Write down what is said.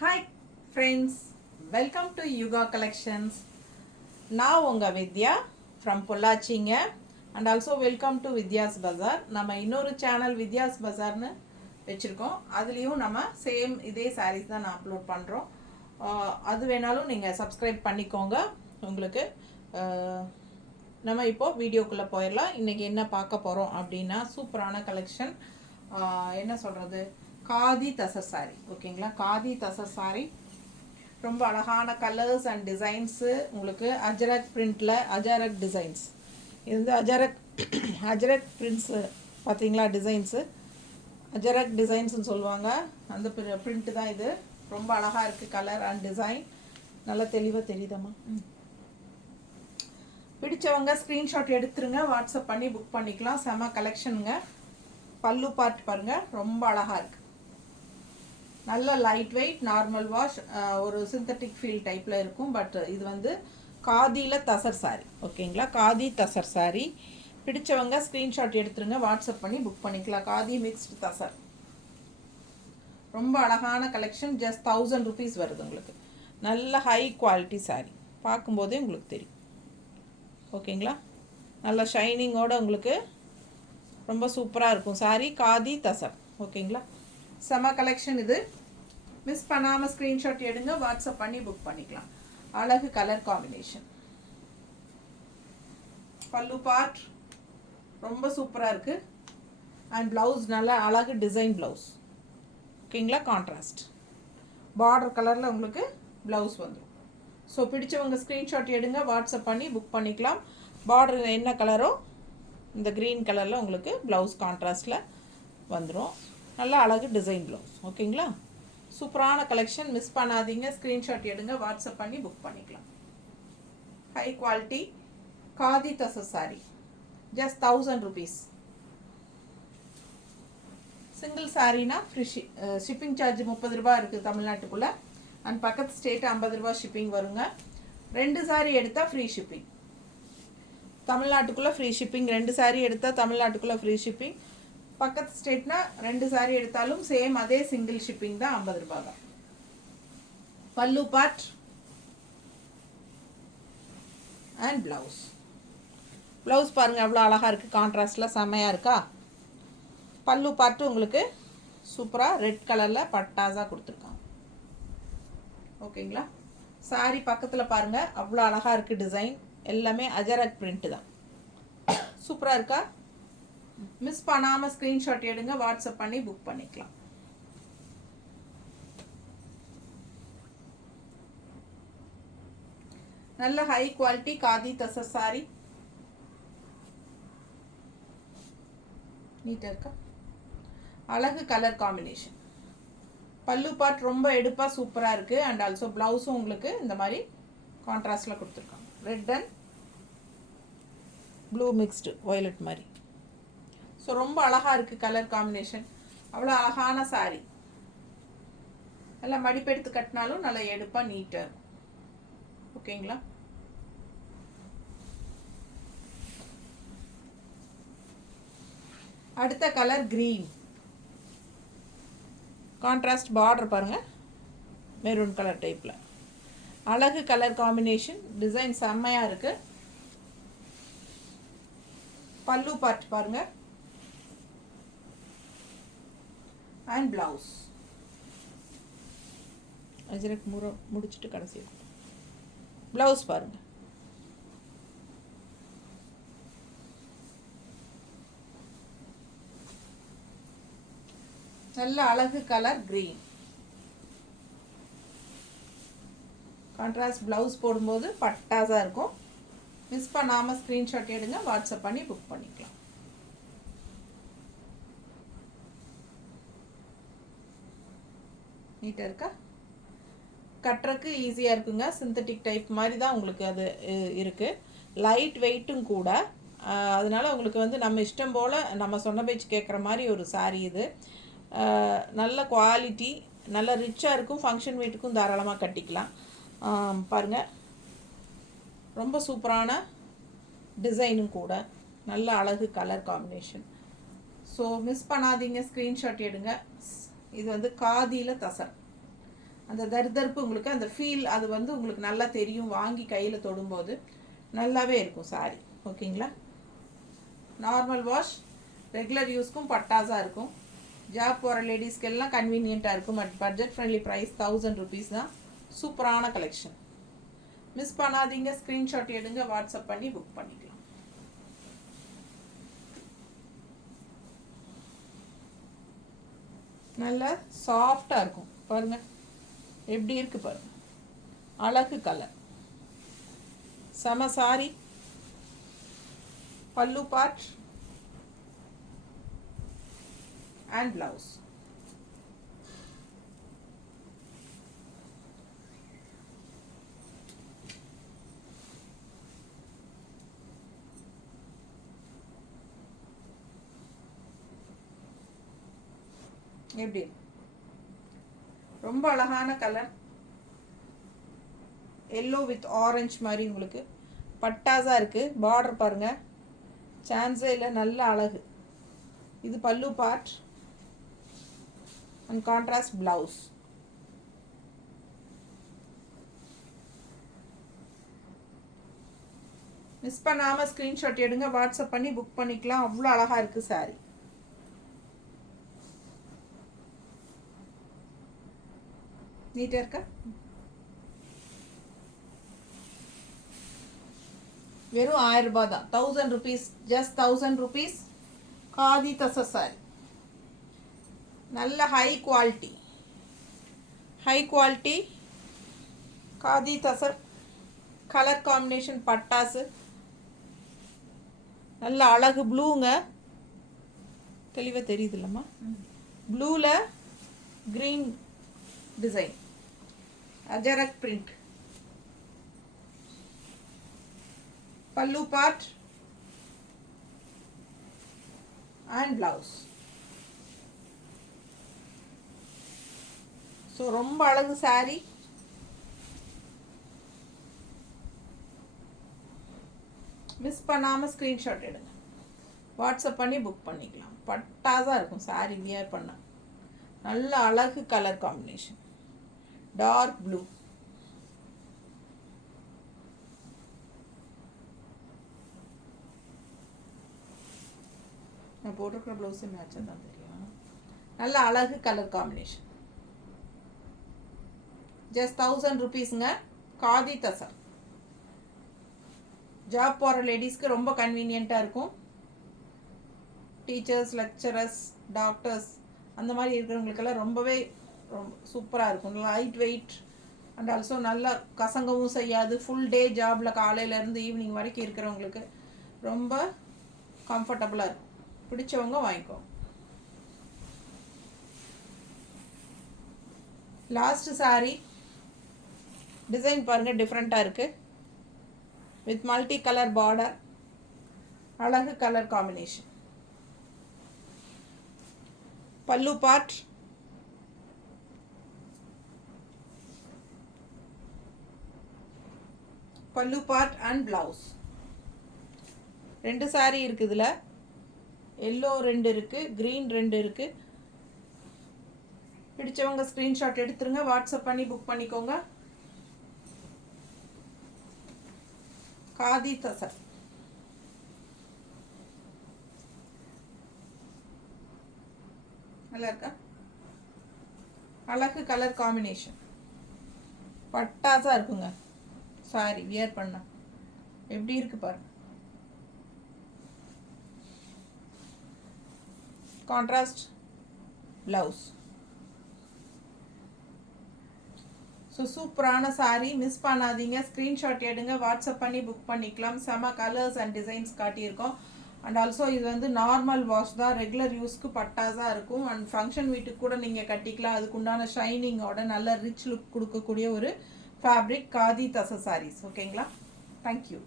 Hi friends, welcome to Yuga Collections. Now unga Vidya from Pollachiங்க and also welcome to Vidya's Bazaar. நம்ம இன்னொரு channel Vidya's Bazaarனு வெச்சிருக்கோம். அதுலயும் நம்ம same இதே sarees தான் நான் அப்லோட் பண்றோம். அது வேணாலும் நீங்க subscribe பண்ணிக்கோங்க. உங்களுக்கு நம்ம இப்போ வீடியோக்குள்ள போயிடலாம். இன்னைக்கு என்ன பார்க்க போறோம் அப்படினா சூப்பரான கலெக்ஷன். என்ன சொல்றது, காதி தசர் சாரி. ஓகேங்களா, காதி தசர் சாரி ரொம்ப அழகான கலர்ஸ் அண்ட் டிசைன்ஸு. உங்களுக்கு அஜரக் பிரிண்டில் அஜரக் டிசைன்ஸ். இது வந்து அஜரக் பிரிண்ட்ஸு பார்த்தீங்களா, டிசைன்ஸு அஜரக் டிசைன்ஸ்னு சொல்லுவாங்க. அந்த பிரிண்ட்டு தான் இது. ரொம்ப அழகாக இருக்குது கலர் அண்ட் டிசைன். நல்லா தெளிவாக தெரியுதம்மா. பிடிச்சவங்க ஸ்க்ரீன்ஷாட் எடுத்துருங்க, வாட்ஸ்அப் பண்ணி புக் பண்ணிக்கலாம். செம கலெக்ஷனுங்க. பல்லு பார்ட் பாருங்கள், ரொம்ப அழகாக இருக்குது. நல்ல லைட் வெயிட், நார்மல் வாஷ், ஒரு சிந்தட்டிக் ஃபீல் டைப்பில் இருக்கும். பட் இது வந்து காதியில் தசர் சாரி. ஓகேங்களா, காதி தசர் சாரி. பிடிச்சவங்க ஸ்க்ரீன்ஷாட் எடுத்துருங்க, வாட்ஸ்அப் பண்ணி புக் பண்ணிக்கலாம். காதி மிக்ஸ்டு தசர், ரொம்ப அழகான கலெக்ஷன். ஜஸ்ட் 1000 rupees வருது உங்களுக்கு. நல்ல ஹை குவாலிட்டி சாரி, பார்க்கும்போதே உங்களுக்கு தெரியும். ஓகேங்களா, நல்ல ஷைனிங்கோடு உங்களுக்கு ரொம்ப சூப்பராக இருக்கும் சாரி. காதி தசர். ஓகேங்களா, செம கலெக்ஷன் இது. மிஸ் பண்ணாமல் ஸ்க்ரீன்ஷாட் எடுங்க, வாட்ஸ்அப் பண்ணி புக் பண்ணிக்கலாம். அழகு கலர் காம்பினேஷன். பல்லு பார்ட் ரொம்ப சூப்பராக இருக்குது. அண்ட் ப்ளவுஸ் நல்லா அழகு டிசைன் ப்ளவுஸ். ஓகேங்களா, கான்ட்ராஸ்ட் பார்டர் கலரில் உங்களுக்கு ப்ளவுஸ் வந்துடும். ஸோ பிடிச்சவங்க ஸ்க்ரீன்ஷாட் எடுங்க, வாட்ஸ்அப் பண்ணி புக் பண்ணிக்கலாம். பார்டர் என்ன கலரோ இந்த க்ரீன் கலரில் உங்களுக்கு ப்ளவுஸ் கான்ட்ராஸ்டில் வந்துடும். நல்லா அழகு டிசைன் ப்ளவுஸ். ஓகேங்களா, சூப்பரான கலெக்ஷன். மிஸ் பண்ணாதீங்க, ஸ்க்ரீன்ஷாட் எடுங்க, வாட்ஸ்அப் பண்ணி புக் பண்ணிக்கலாம். High quality khadi tussar sari, just 1000 rupees. Single சாரீனா ஃப்ரீ ஷிப்பிங் சார்ஜ் 30 ரூபா இருக்குது தமிழ்நாட்டுக்குள்ளே. அண்ட் பக்கத்து ஸ்டேட்டு 50 ரூபா ஷிப்பிங் வருங்க. 2 சாரீ எடுத்தால் ஃப்ரீ ஷிப்பிங். தமிழ்நாட்டுக்குள்ளே ஃப்ரீ ஷிப்பிங். 2 சாரீ எடுத்தால் தமிழ்நாட்டுக்குள்ளே ஃப்ரீ ஷிப்பிங். பக்கத்து ஸ்டேட்னா 2 சாரீ எடுத்தாலும் சேம் அதே சிங்கிள் ஷிப்பிங் தான், 50 ரூபா தான். பல்லு பார்ட் அண்ட் ப்ளவுஸ். ப்ளவுஸ் பாருங்கள் எவ்வளோ அழகாக இருக்குது, கான்ட்ராஸ்டில் செம்மையாக இருக்கா. பல்லு பார்ட்டு உங்களுக்கு சூப்பராக ரெட் கலரில் பட்டாஸாக கொடுத்துருக்காங்க. ஓகேங்களா, சாரி பக்கத்தில் பாருங்கள் அவ்வளோ அழகாக இருக்குது டிசைன். எல்லாமே அஜரக் பிரிண்ட்டு தான். சூப்பராக இருக்கா. மிஸ் பண்ணாமல் ஸ்க்ரீன்ஷாட் எடுங்க, வாட்ஸ்அப் பண்ணி புக் பண்ணிக்கலாம். நல்ல high quality khadi tussar sorry. நீட்டாக இருக்கா, அழகு கலர் காம்பினேஷன். பல்லு பார்ட் ரொம்ப எடுப்பாக சூப்பராக இருக்குது. அண்ட் ஆல்சோ ப்ளவுஸும் உங்களுக்கு இந்த மாதிரி கான்ட்ராஸ்டில் கொடுத்துருக்காங்க. Red and blue mixed violet மாதிரி. ஸோ ரொம்ப அழகாக இருக்குது கலர் காம்பினேஷன். அவ்வளோ அழகான சாரீ. நல்லா மடிப்பெடுத்து கட்டினாலும் நல்லா எடுப்பாக நீட்டாக இருக்கும். ஓகேங்களா, அடுத்த கலர் க்ரீன். கான்ட்ராஸ்ட் பார்டர் பாருங்கள், மெரூன் கலர் டைப்பில். அழகு கலர் காம்பினேஷன். டிசைன் செம்மையாக இருக்குது. பல்லு பார்ட் பாருங்கள் அண்ட் ப்ளவுஸ். அஜரக் முடிச்சுட்டு கடைசி ப்ளவுஸ் பாருங்கள். நல்ல அழகு கலர் க்ரீன். கான்ட்ராஸ்ட் ப்ளவுஸ் போடும்போது பட்டாஸாக இருக்கும். மிஸ் பண்ணாமல் ஸ்க்ரீன்ஷாட் எடுங்க, வாட்ஸ்அப் பண்ணி புக் பண்ணிக்கலாம். நீட்டாக இருக்கா, கட்டுறக்கு ஈஸியாக இருக்குங்க. சிந்தட்டிக் டைப் மாதிரி தான் உங்களுக்கு அது இருக்குது. லைட் வெயிட்டும் கூட. அதனால் உங்களுக்கு வந்து நம்ம இஷ்டம் போல் நம்ம சொன்ன பேச்சு கேட்குற மாதிரி ஒரு சாரீ இது. நல்ல குவாலிட்டி, நல்ல ரிச்சாக இருக்கும். ஃபங்க்ஷன் வீட்டுக்கும் தாராளமாக கட்டிக்கலாம். பாருங்கள், ரொம்ப சூப்பரான டிசைனும் கூட. நல்ல அழகு கலர் காம்பினேஷன். ஸோ மிஸ் பண்ணாதீங்க, ஸ்க்ரீன்ஷாட் எடுங்க. இது வந்து காதியில் தசர். அந்த தர்தர்ப்பு உங்களுக்கு அந்த ஃபீல் அது வந்து உங்களுக்கு நல்லா தெரியும். வாங்கி கையில் தொடும்போது நல்லாவே இருக்கும் சாரி. ஓகேங்களா? நார்மல் வாஷ், ரெகுலர் யூஸ்க்கும் பட்டாஸாக இருக்கும். ஜாப் போகிற லேடிஸ்க்கு எல்லாம் கன்வீனியண்ட்டாக இருக்கும். பட்ஜெட் ஃப்ரெண்ட்லி ப்ரைஸ் 1000 rupees தான். சூப்பரான கலெக்ஷன். மிஸ் பண்ணாதீங்க. ஸ்க்ரீன்ஷாட் எடுங்க, வாட்ஸ்அப் பண்ணி புக் பண்ணிக்கலாம். நல்லா சாஃப்டாக இருக்கும் பாருங்கள், எப்படி இருக்குது பாருங்கள். அழகு கலர், செம சாரி. பல்லு பார்ட் அண்ட் பிளவுஸ். எப்படி ரொம்ப அழகான கலர், எல்லோ வித் ஆரஞ்சு மாதிரி உங்களுக்கு பட்டாஸாக இருக்குது. பார்டர் பாருங்கள், சான்ஸே இல்லை, நல்ல அழகு. இது பல்லு part and contrast blouse. Miss பண்ணாமல் ஸ்க்ரீன்ஷாட் எடுங்க, வாட்ஸ்அப் பண்ணி புக் பண்ணிக்கலாம். அவ்வளோ அழகாக இருக்குது சாரி. நீட்டாக இருக்கா? வெறும் 1000 ரூபாய் தான். 1000 rupees, ஜஸ்ட் 1000 rupees. காதி தச சாரி, நல்ல high quality khadi tussar. Colour combination பட்டாசு, நல்ல அழகு. ப்ளூங்க, தெளிவாக தெரியுது இல்லைம்மா? ப்ளூவில் க்ரீன் டிசைன், அஜரக் பிரிண்ட். பல்லு பார்ட் அண்ட் பிளவுஸ். ஸோ ரொம்ப அழகு சாரி. மிஸ் பண்ணாமல் ஸ்க்ரீன்ஷாட் எடுங்க, வாட்ஸ்அப் பண்ணி புக் பண்ணிக்கலாம். பட்டாஸாக இருக்கும் சாரி வியர் பண்ண. நல்ல அழகு கலர் காம்பினேஷன், டார்க் ப்ளூ. நான் போட்டிருக்கிற ப்ளவுஸு மேட்சாக தான் தெரியும். நல்ல அழகு colour combination. Just 1000 rupeesங்க. Khadi tussar. Job போகிற லேடிஸ்க்கு ரொம்ப கன்வீனியண்ட்டாக இருக்கும். டீச்சர்ஸ், லெக்சரர்ஸ், டாக்டர்ஸ் அந்த மாதிரி இருக்கிறவங்களுக்கெல்லாம் ரொம்பவே சூப்பராக இருக்கும். லைட் வெயிட் அண்ட் ஆல்சோ நல்லா கசங்கவும் செய்யாது. ஃபுல் டே ஜாபில் காலையிலேருந்து ஈவினிங் வரைக்கும் இருக்கிறவங்களுக்கு ரொம்ப கம்ஃபர்டபுளாக இருக்கும். பிடிச்சவங்க வாங்கிக்கோ. லாஸ்ட் சாரி டிசைன் பாருங்கள், டிஃப்ரெண்ட்டாக இருக்குது. வித் மல்டி கலர் பார்டர், அழகு கலர் காம்பினேஷன். பல்லு பார்ட் அண்ட் பிளவுஸ். 2 சாரி இருக்குது இதில். எல்லோ 2 இருக்குது, க்ரீன் 2 இருக்குது. பிடிச்சவங்க ஸ்க்ரீன்ஷாட் எடுத்துருங்க, வாட்ஸ்அப் பண்ணி புக் பண்ணிக்கோங்க. காதி தசர். நல்லா இருக்கா? அழகு கலர் காம்பினேஷன், பட்டாஸாக இருக்குங்க சாரி வியர் பண்ண. எப்படி இருக்கு பாருங்க. Contrast blouse. ஸோ சூப்பரான சாரி, மிஸ் பண்ணாதீங்க. ஸ்க்ரீன்ஷாட் எடுங்க, வாட்ஸ்அப் பண்ணி புக் பண்ணிக்கலாம். செம கலர்ஸ் அண்ட் டிசைன்ஸ் காட்டியிருக்கோம். அண்ட் ஆல்சோ இது வந்து நார்மல் வாஷ் தான், ரெகுலர் யூஸ்க்கு பட்டாஸாக இருக்கும். அண்ட் ஃபங்க்ஷன் வீட்டுக்கு கூட நீங்கள் கட்டிக்கலாம். அதுக்குண்டான ஷைனிங்கோட நல்ல ரிச் லுக் கொடுக்கக்கூடிய ஒரு ஃபேப்ரிக் காதி தச சாரீஸ். ஓகேங்களா? தேங்க்யூ.